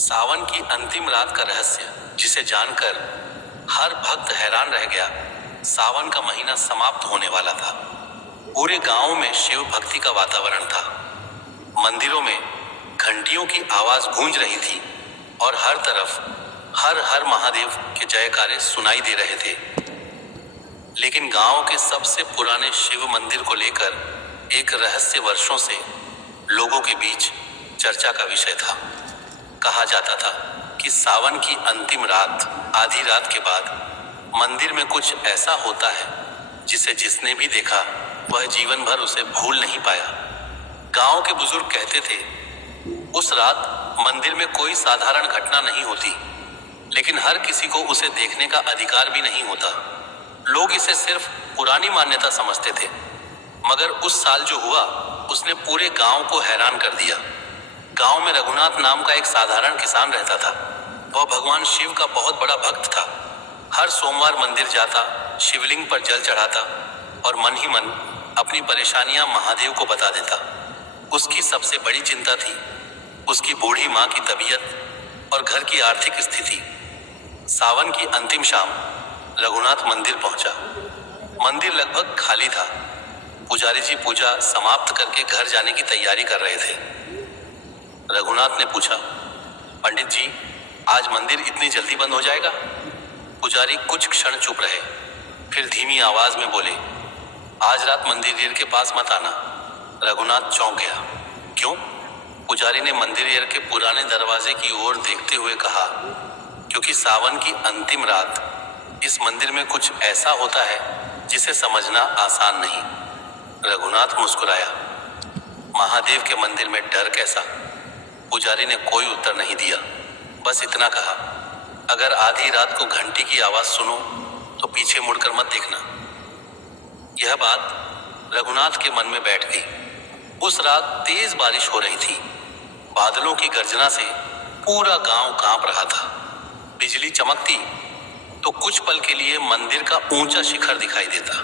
सावन की अंतिम रात का रहस्य, जिसे जानकर हर भक्त हैरान रह गया। सावन का महीना समाप्त होने वाला था। पूरे गांव में शिव भक्ति का वातावरण था। मंदिरों में घंटियों की आवाज गूंज रही थी और हर तरफ हर हर महादेव के जयकारे सुनाई दे रहे थे। लेकिन गांव के सबसे पुराने शिव मंदिर को लेकर एक रहस्य वर्षों से लोगों के बीच चर्चा का विषय था। कहा जाता था कि सावन की अंतिम रात, आधी रात के बाद मंदिर में कुछ ऐसा होता है जिसे जिसने भी देखा वह जीवन भर उसे भूल नहीं पाया। गांव के बुजुर्ग कहते थे, उस रात मंदिर में कोई साधारण घटना नहीं होती, लेकिन हर किसी को उसे देखने का अधिकार भी नहीं होता। लोग इसे सिर्फ पुरानी मान्यता समझते थे, मगर उस साल जो हुआ उसने पूरे गांव को हैरान कर दिया। गांव में रघुनाथ नाम का एक साधारण किसान रहता था। वह भगवान शिव का बहुत बड़ा भक्त था। हर सोमवार मंदिर जाता, शिवलिंग पर जल चढ़ाता और मन ही मन अपनी परेशानियां महादेव को बता देता। उसकी सबसे बड़ी चिंता थी उसकी बूढ़ी माँ की तबीयत और घर की आर्थिक स्थिति। सावन की अंतिम शाम रघुनाथ मंदिर पहुंचा। मंदिर लगभग खाली था। पुजारी जी पूजा समाप्त करके घर जाने की तैयारी कर रहे थे। रघुनाथ ने पूछा, पंडित जी, आज मंदिर इतनी जल्दी बंद हो जाएगा? पुजारी कुछ क्षण चुप रहे, फिर धीमी आवाज में बोले, आज रात मंदिर के पास मत आना। रघुनाथ चौंक गया। क्यों? पुजारी ने मंदिर के पुराने दरवाजे की ओर देखते हुए कहा, क्योंकि सावन की अंतिम रात इस मंदिर में कुछ ऐसा होता है जिसे समझना आसान नहीं। रघुनाथ मुस्कुराया। महादेव के मंदिर में डर कैसा? पुजारी ने कोई उत्तर नहीं दिया, बस इतना कहा, अगर आधी रात को घंटी की आवाज सुनो तो पीछे मुड़कर मत देखना। यह बात रघुनाथ के मन में बैठ गई। उस रात तेज बारिश हो रही थी। बादलों की गर्जना से पूरा गांव कांप रहा था। बिजली चमकती तो कुछ पल के लिए मंदिर का ऊंचा शिखर दिखाई देता।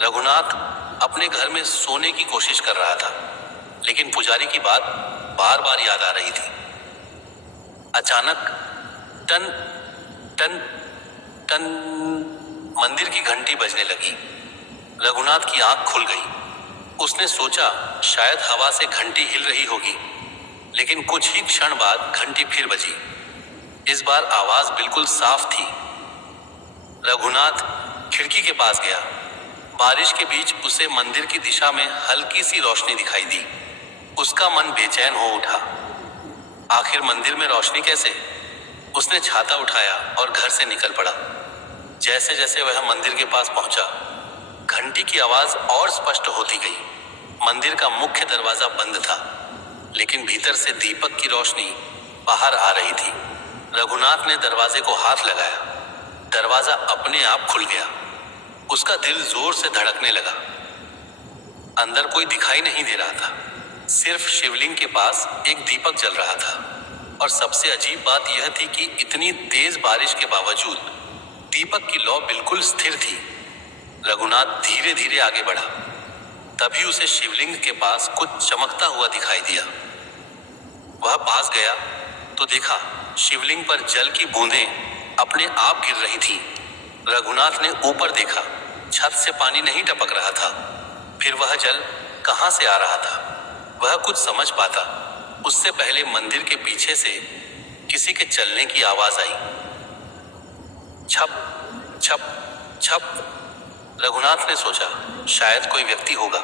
रघुनाथ अपने घर में सोने की कोशिश कर रहा था, लेकिन पुजारी की बात बार बार याद आ रही थी। अचानक टन टन टन मंदिर की घंटी बजने लगी। रघुनाथ की आंख खुल गई। उसने सोचा शायद हवा से घंटी हिल रही होगी, लेकिन कुछ ही क्षण बाद घंटी फिर बजी। इस बार आवाज बिल्कुल साफ थी। रघुनाथ खिड़की के पास गया। बारिश के बीच उसे मंदिर की दिशा में हल्की सी रोशनी दिखाई दी। उसका मन बेचैन हो उठा। आखिर मंदिर में रोशनी कैसे? उसने छाता उठाया और घर से निकल पड़ा। जैसे जैसे वह मंदिर के पास पहुंचा, घंटी की आवाज और स्पष्ट होती गई। मंदिर का मुख्य दरवाजा बंद था, लेकिन भीतर से दीपक की रोशनी बाहर आ रही थी। रघुनाथ ने दरवाजे को हाथ लगाया। दरवाजा अपने आप खुल गया। उसका दिल जोर से धड़कने लगा। अंदर कोई दिखाई नहीं दे रहा था, सिर्फ शिवलिंग के पास एक दीपक जल रहा था। और सबसे अजीब बात यह थी कि इतनी तेज बारिश के बावजूद दीपक की लौ बिल्कुल स्थिर थी। रघुनाथ धीरे धीरे आगे बढ़ा। तभी उसे शिवलिंग के पास कुछ चमकता हुआ दिखाई दिया। वह पास गया तो देखा शिवलिंग पर जल की बूंदें अपने आप गिर रही थी। रघुनाथ ने ऊपर देखा, छत से पानी नहीं टपक रहा था। फिर वह जल कहां से आ रहा था वह कुछ समझ पाता, उससे पहले मंदिर के पीछे से किसी के चलने की आवाज आई। छप छप छप। रघुनाथ ने सोचा शायद कोई व्यक्ति होगा,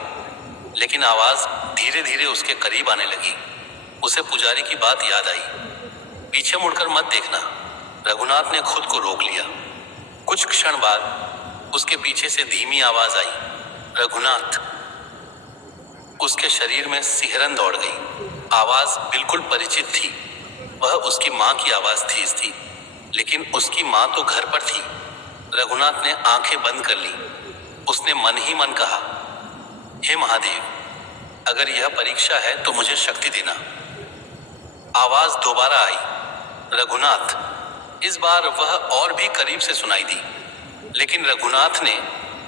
लेकिन आवाज धीरे धीरे उसके करीब आने लगी। उसे पुजारी की बात याद आई, पीछे मुड़कर मत देखना। रघुनाथ ने खुद को रोक लिया। कुछ क्षण बाद उसके पीछे से धीमी आवाज आई, रघुनाथ। उसके शरीर में सिहरन दौड़ गई। आवाज बिल्कुल परिचित थी। वह उसकी माँ की आवाज थी, लेकिन उसकी माँ तो घर पर थी। रघुनाथ ने आंखें बंद कर ली। उसने मन ही मन कहा, हे महादेव, अगर यह परीक्षा है तो मुझे शक्ति देना। आवाज दोबारा आई, रघुनाथ। इस बार वह और भी करीब से सुनाई दी, लेकिन रघुनाथ ने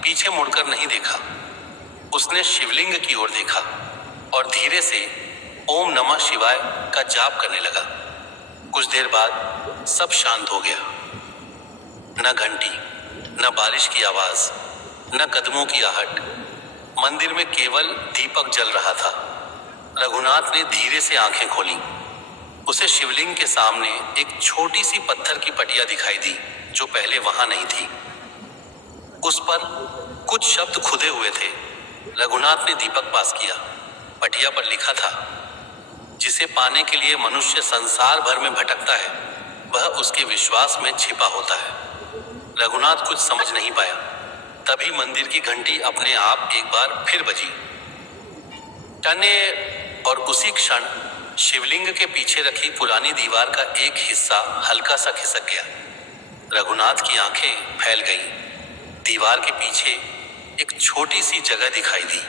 पीछे मुड़कर नहीं देखा। उसने शिवलिंग की ओर देखा और धीरे से ओम नमः शिवाय का जाप करने लगा। कुछ देर बाद सब शांत हो गया। न घंटी, न बारिश की आवाज, न कदमों की आहट। मंदिर में केवल दीपक जल रहा था। रघुनाथ ने धीरे से आंखें खोली। उसे शिवलिंग के सामने एक छोटी सी पत्थर की पटिया दिखाई दी जो पहले वहां नहीं थी। उस पर कुछ शब्द खुदे हुए थे। रघुनाथ ने दीपक पास किया। पटिया पर लिखा था, जिसे पाने के लिए मनुष्य संसार भर में भटकता है, वह उसके विश्वास में छिपा होता है। रघुनाथ कुछ समझ नहीं पाया। तभी मंदिर की घंटी अपने आप एक बार फिर बजी। टने और उसी क्षण शिवलिंग के पीछे रखी पुरानी दीवार का एक हिस्सा हल्का सा खिसक गया। रघुनाथ की आंखें फैल गईं। दीवार के पीछे एक छोटी सी जगह दिखाई दी।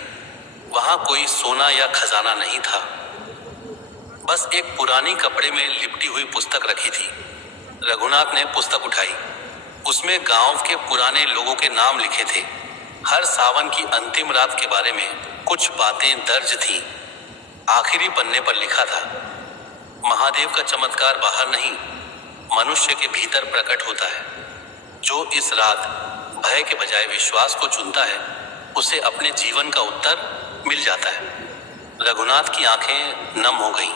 वहां कोई सोना या खजाना नहीं था, बस एक पुरानी कपड़े में लिपटी हुई पुस्तक रखी थी। रघुनाथ ने पुस्तक उठाई। उसमें गांव के पुराने लोगों के नाम लिखे थे। हर सावन की अंतिम रात के बारे में कुछ बातें दर्ज थीं। आखिरी पन्ने पर लिखा था, महादेव का चमत्कार बाहर नहीं, मनुष्य के भीतर प्रकट होता है। जो इस रात भय के बजाय विश्वास को चुनता है, उसे अपने जीवन का उत्तर मिल जाता है। रघुनाथ की आंखें नम हो गईं।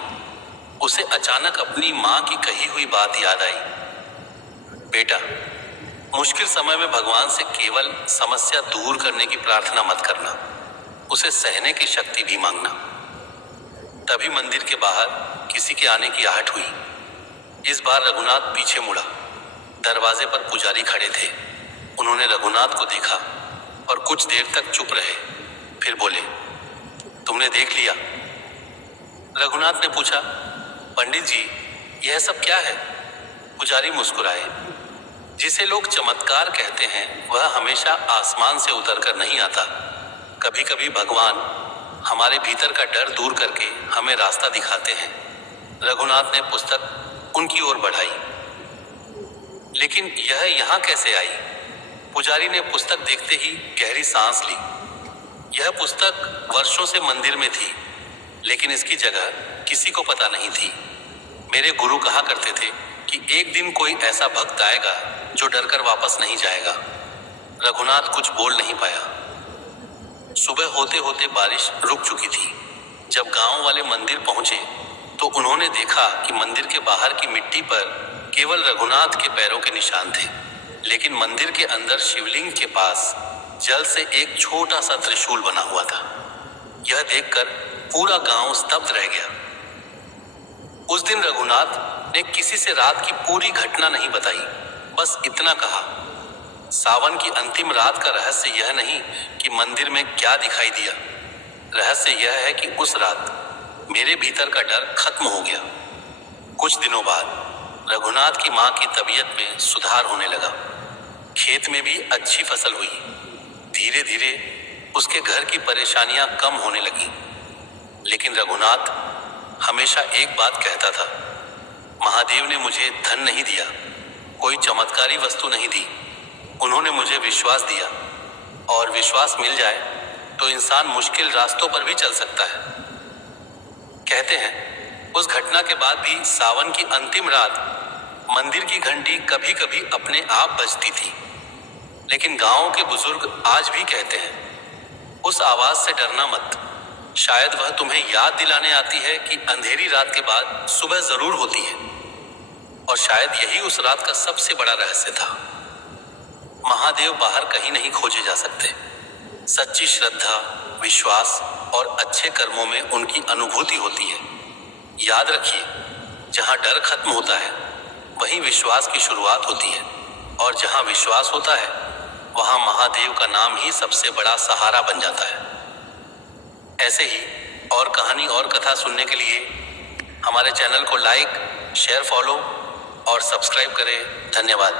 उसे अचानक अपनी मां की कही हुई बात याद आई, बेटा, मुश्किल समय में भगवान से केवल समस्या दूर करने की प्रार्थना मत करना, उसे सहने की शक्ति भी मांगना। तभी मंदिर के बाहर किसी के आने की आहट हुई। इस बार रघुनाथ पीछे मुड़ा। दरवाजे पर पुजारी खड़े थे। उन्होंने रघुनाथ को देखा और कुछ देर तक चुप रहे। फिर बोले, तुमने देख लिया? रघुनाथ ने पूछा, पंडित जी, यह सब क्या है? पुजारी मुस्कुराए। जिसे लोग चमत्कार कहते हैं, वह हमेशा आसमान से उतरकर नहीं आता। कभी कभी भगवान हमारे भीतर का डर दूर करके हमें रास्ता दिखाते हैं। रघुनाथ ने पुस्तक उनकी ओर बढ़ाई। लेकिन यह यहाँ कैसे आई? पुजारी ने पुस्तक देखते ही गहरी सांस ली। यह पुस्तक वर्षों से मंदिर में थी, लेकिन इसकी जगह किसी को पता नहीं थी। मेरे गुरु कहा करते थे कि एक दिन कोई ऐसा भक्त आएगा जो डरकर वापस नहीं जाएगा। रघुनाथ कुछ बोल नहीं पाया। सुबह होते होते बारिश रुक चुकी थी। जब गांव वाले मंदिर पहुंचे तो उन्होंने देखा कि मंदिर के बाहर की मिट्टी पर केवल रघुनाथ के पैरों के निशान थे, लेकिन मंदिर के अंदर शिवलिंग के पास जल से एक छोटा सा त्रिशूल बना हुआ था। यह देखकर पूरा गांव स्तब्ध रह गया। उस दिन रघुनाथ ने किसी से रात की पूरी घटना नहीं बताई, बस इतना कहा, सावन की अंतिम रात का रहस्य यह नहीं कि मंदिर में क्या दिखाई दिया। रहस्य यह है कि उस रात मेरे भीतर का डर खत्म हो गया। कुछ दिनों बाद रघुनाथ की मां की तबीयत में सुधार होने लगा। खेत में भी अच्छी फसल हुई। धीरे धीरे उसके घर की परेशानियां कम होने लगी। लेकिन रघुनाथ हमेशा एक बात कहता था, महादेव ने मुझे धन नहीं दिया, कोई चमत्कारी वस्तु नहीं दी, उन्होंने मुझे विश्वास दिया, और विश्वास मिल जाए तो इंसान मुश्किल रास्तों पर भी चल सकता है। कहते हैं उस घटना के बाद भी सावन की अंतिम रात मंदिर की घंटी कभी कभी अपने आप बजती थी। लेकिन गांव के बुजुर्ग आज भी कहते हैं, उस आवाज से डरना मत, शायद वह तुम्हें याद दिलाने आती है कि अंधेरी रात के बाद सुबह जरूर होती है। और शायद यही उस रात का सबसे बड़ा रहस्य था। महादेव बाहर कहीं नहीं खोजे जा सकते। सच्ची श्रद्धा, विश्वास और अच्छे कर्मों में उनकी अनुभूति होती है। याद रखिए, जहां डर खत्म होता है वहीं विश्वास की शुरुआत होती है, और जहां विश्वास होता है वहां महादेव का नाम ही सबसे बड़ा सहारा बन जाता है। ऐसे ही और कहानी और कथा सुनने के लिए हमारे चैनल को लाइक, शेयर, फॉलो और सब्सक्राइब करें। धन्यवाद।